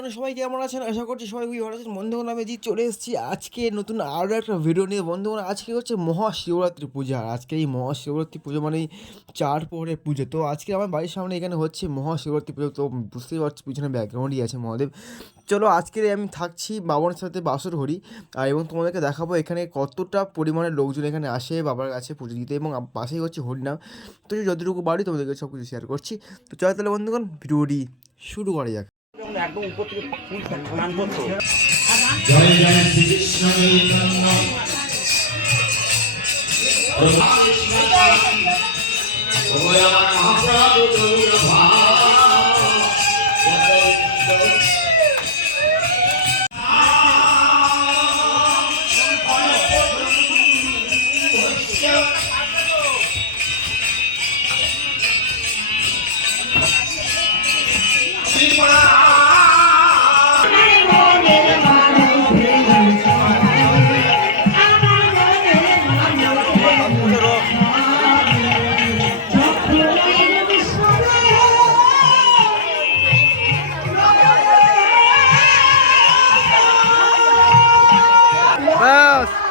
আপনারা সবাই কেমন আছেন? আশা করছি সবাই খুবই ভালো আছেন। বন্ধুগণ, আমি জি চলে এসেছি। আজকে নতুন আরও একটা ভিডিও নিয়ে। বন্ধুগণ, আজকে হচ্ছে মহাশিবরাত্রি পূজা। আজকে এই মহাশিবরাত্রি পুজো মানেই চার পরে পুজো। তো আজকে আমার বাড়ির সামনে এখানে হচ্ছে মহাশিবরাত্রি পুজো। তো বুঝতেই পারছি, পিছনে ব্যাকগ্রাউন্ডই আছে মহাদেব। চলো, আজকে আমি থাকছি বাবার সাথে বাসর হরি আর এবং তোমাদেরকে দেখাবো এখানে কতটা পরিমাণে লোকজন এখানে আসে, বাবার কাছে পুজো দিতে। এবং পাশেই হচ্ছে হরিনাম। তো যতটুকু বাড়ি তোমাদেরকে সব কিছু শেয়ার করছি। তো চলো তাহলে বন্ধুগণ ভিডিওটি শুরু করা যাক। একদম উপর থেকে ফুল স্নান করতো জয় জয় শ্রীকৃষ্ণ মহাপ্রভু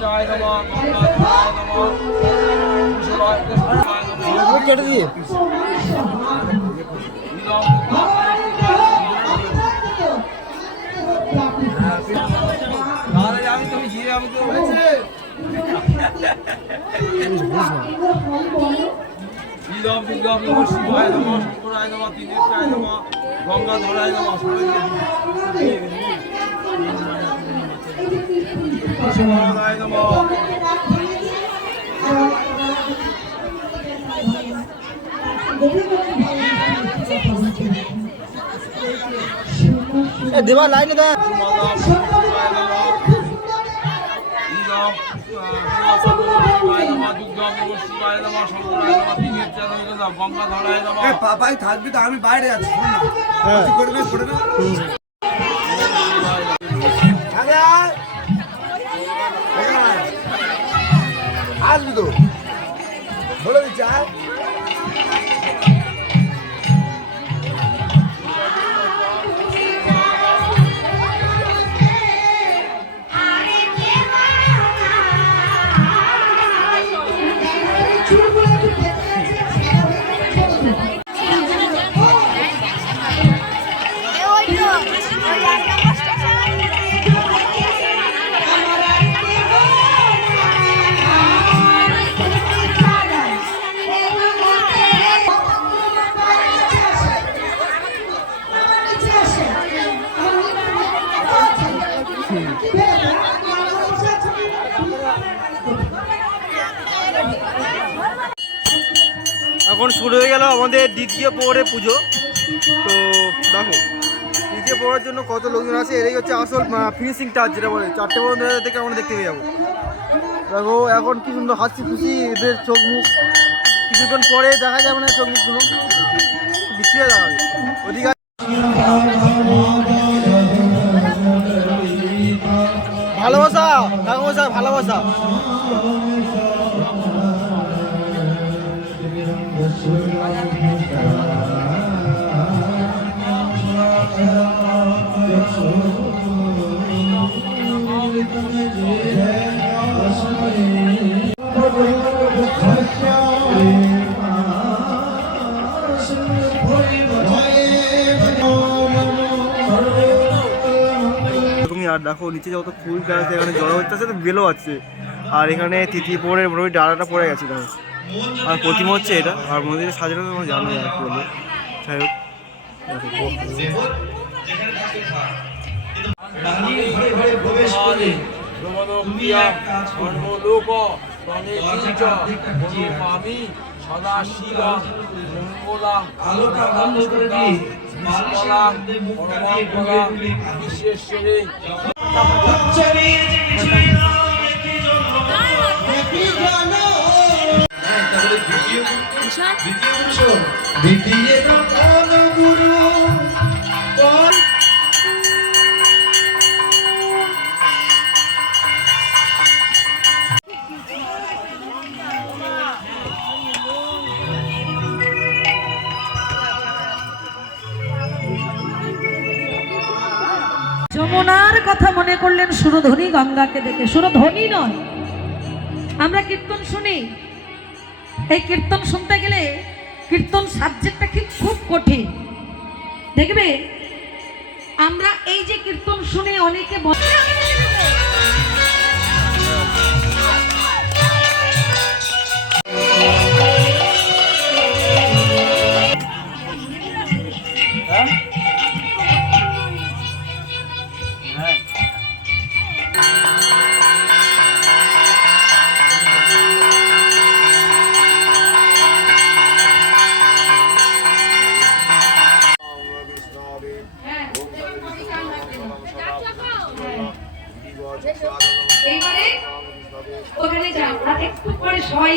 তাই একটা মান করো আমি কেটে দিয়ে বিলম বিলম নম শিবায় নম শঙ্করায় নম নম সরস্বতী নম দেবা লাইনে দেয়। পাপাই থাকবি তো আমি বাইরে আছি শোন না। আসবি তো। বলে দিচ্ছি আয়। এখন শুরু হয়ে গেল আমাদের দ্বিতীয় প্রহরে পুজো। তো দেখো, দ্বিতীয় প্রহরের জন্য কত লোকজন আছে, এটাই হচ্ছে আসল ফিনিশিং টাচ যেটা বলে, চারটে পর্যন্ত থেকে আমরা দেখতে পেয়ে যাব। দেখো, এখন কি সুন্দর হাসি খুশি, এদের চোখ মুখ কিছুক্ষণ পরে দেখা যাবে না চোখ মুখগুলো। বিছিয়ে দেখাবে ওদিকে ভালোবাসা ভালোবাসা ভালোবাসা। আর দেখো, নিচে যত ফুল গাছ এখানে জড়ো হচ্ছে তো বেলও আছে। আর এখানে তিথি পরে মোটামুটি ডালাটা পড়ে গেছে, দেখো। আর প্রতিমা হচ্ছে এটা, আর মন্দিরে সাজানো তোমার জানো কি বলব। যাই হোক। সদা শিবং মঙ্গলাং বিশ্বলাং পরমাঙ্গলাং বিশ্বেশ্বরী যমুনার কথা মনে করলেন সুরধ্বনি গঙ্গাকে দেখে। সুরধ্বনি নয়। আমরা কীর্তন শুনি। এই কীর্তন শুনতে গেলে কীর্তন সাবজেক্টটা কি খুব কঠিন। দেখবে, আমরা এই যে কীর্তন শুনে অনেকে বলে ওখানে যাও আর একটু পরে সবাই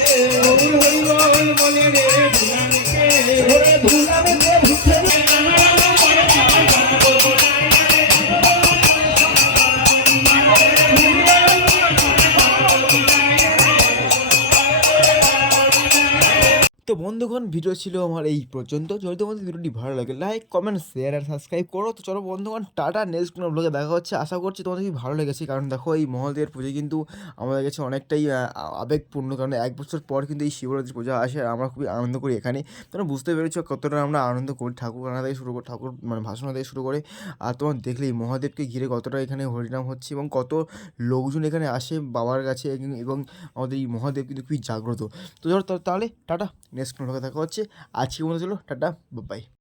বলে রে ধুলা ধুলা ভুতে বন্ধুগণ ভিডিও ছিল আমার এই পর্যন্ত। যদি তোমাদের ভিডিওটি ভালো লাগে লাইক কমেন্ট শেয়ার আর সাবস্ক্রাইব করো। তো চলো বন্ধুগণ, টাটা নেক্সট কোনো ব্লগে দেখা হচ্ছে। আশা করছি তোমাদের ভালো লেগেছে, কারণ দেখো এই মহাদেবের পুজো কিন্তু আমাদের কাছে অনেকটাই আবেগপূর্ণ, কারণ এক বছর পর কিন্তু এই শিবরাত্রি পূজা আসে আর আমরা খুবই আনন্দ করি এখানে। তোমরা বুঝতে পেরেছ কতটা আমরা আনন্দ করি ঠাকুর আনা থেকে শুরু করে, ঠাকুর মানে ভাষণ থেকে শুরু করে। আর তোমার দেখলেই মহাদেবকে ঘিরে কতটা এখানে হরিনাম হচ্ছে এবং কত লোকজন এখানে আসে বাবার কাছে এবং- এবং আমাদের এই মহাদেব কিন্তু খুবই জাগ্রত। তো ধরো তাহলে টাটা নেক্সট কোনো দেখা হচ্ছে। আজকে মনে ছিল টাটা বাই